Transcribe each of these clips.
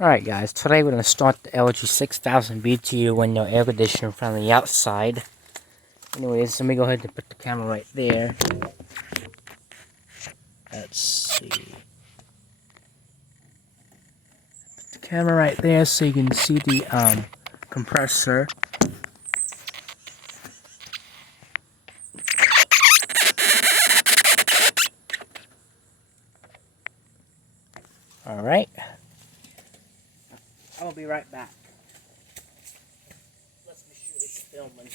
Alright guys, today we're going to start the LG 6000 BTU window air conditioner from the outside. Anyways, let me go ahead and put the camera right there. Let's see. Put the camera right there so you can see the compressor. Alright. I'll be right back. Let's be sure it's filming.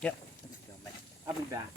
Yep, it's filming. I'll be back.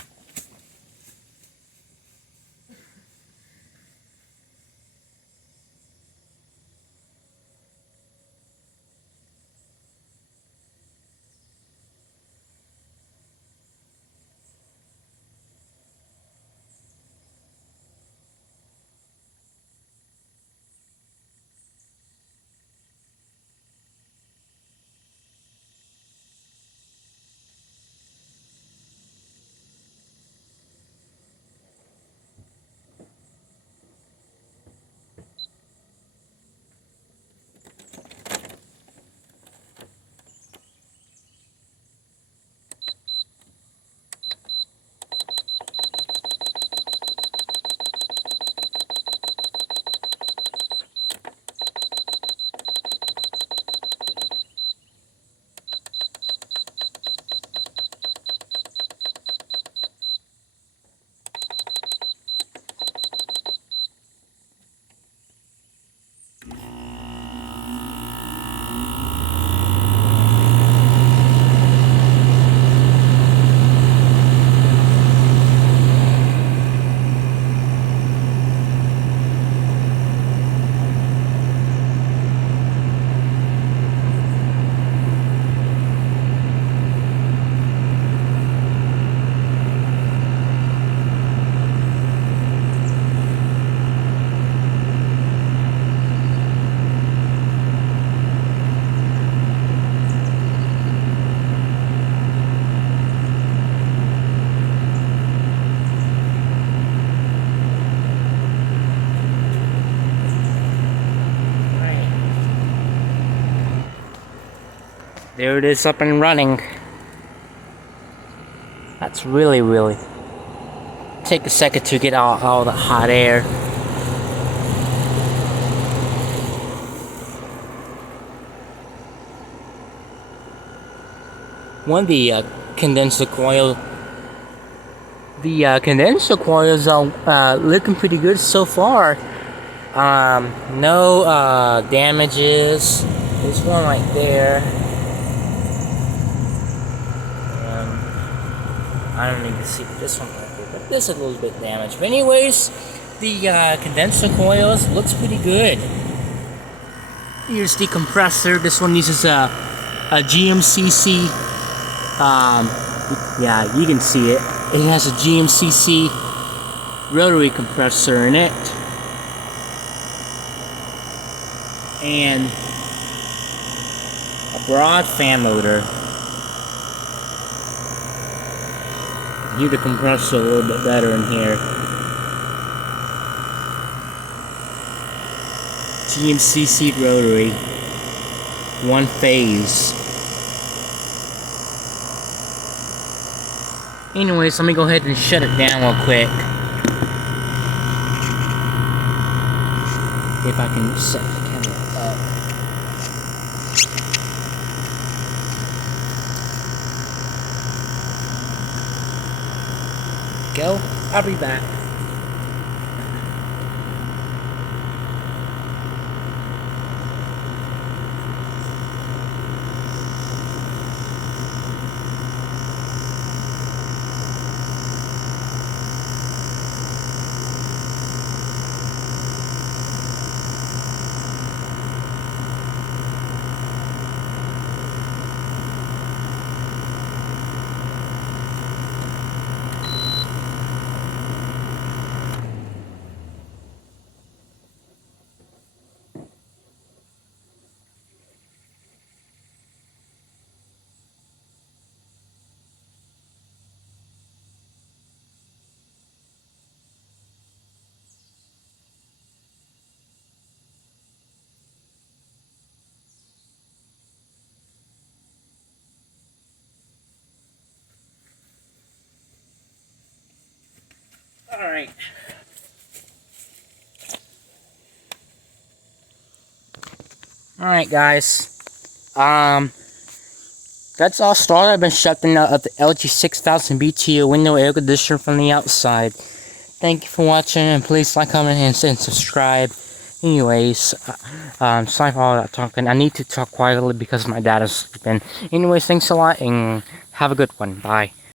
There it is, up and running. That's really take a second to get out all the hot air. One, the condenser coil. The condenser coils are looking pretty good so far. No damages. There's one right there. I don't need to see this one right there, but this is a little bit damaged. But anyways, the condenser coils looks pretty good. Here's the compressor. This one uses a GMCC. Yeah, you can see it. It has a GMCC rotary compressor in it, and a broad fan motor. Hear the compressor a little bit better in here. GMCC rotary, one phase. Anyways, let me go ahead and shut it down real quick. If I can set the camera up. Go. I'll be back. Alright. Alright, guys. That's all started. I've been shipping out the LG 6000 BTU window air conditioner from the outside. Thank you for watching, and please like, comment, and subscribe. Anyways, sorry for all that talking. I need to talk quietly because my dad is sleeping. Anyways, thanks a lot, and have a good one. Bye.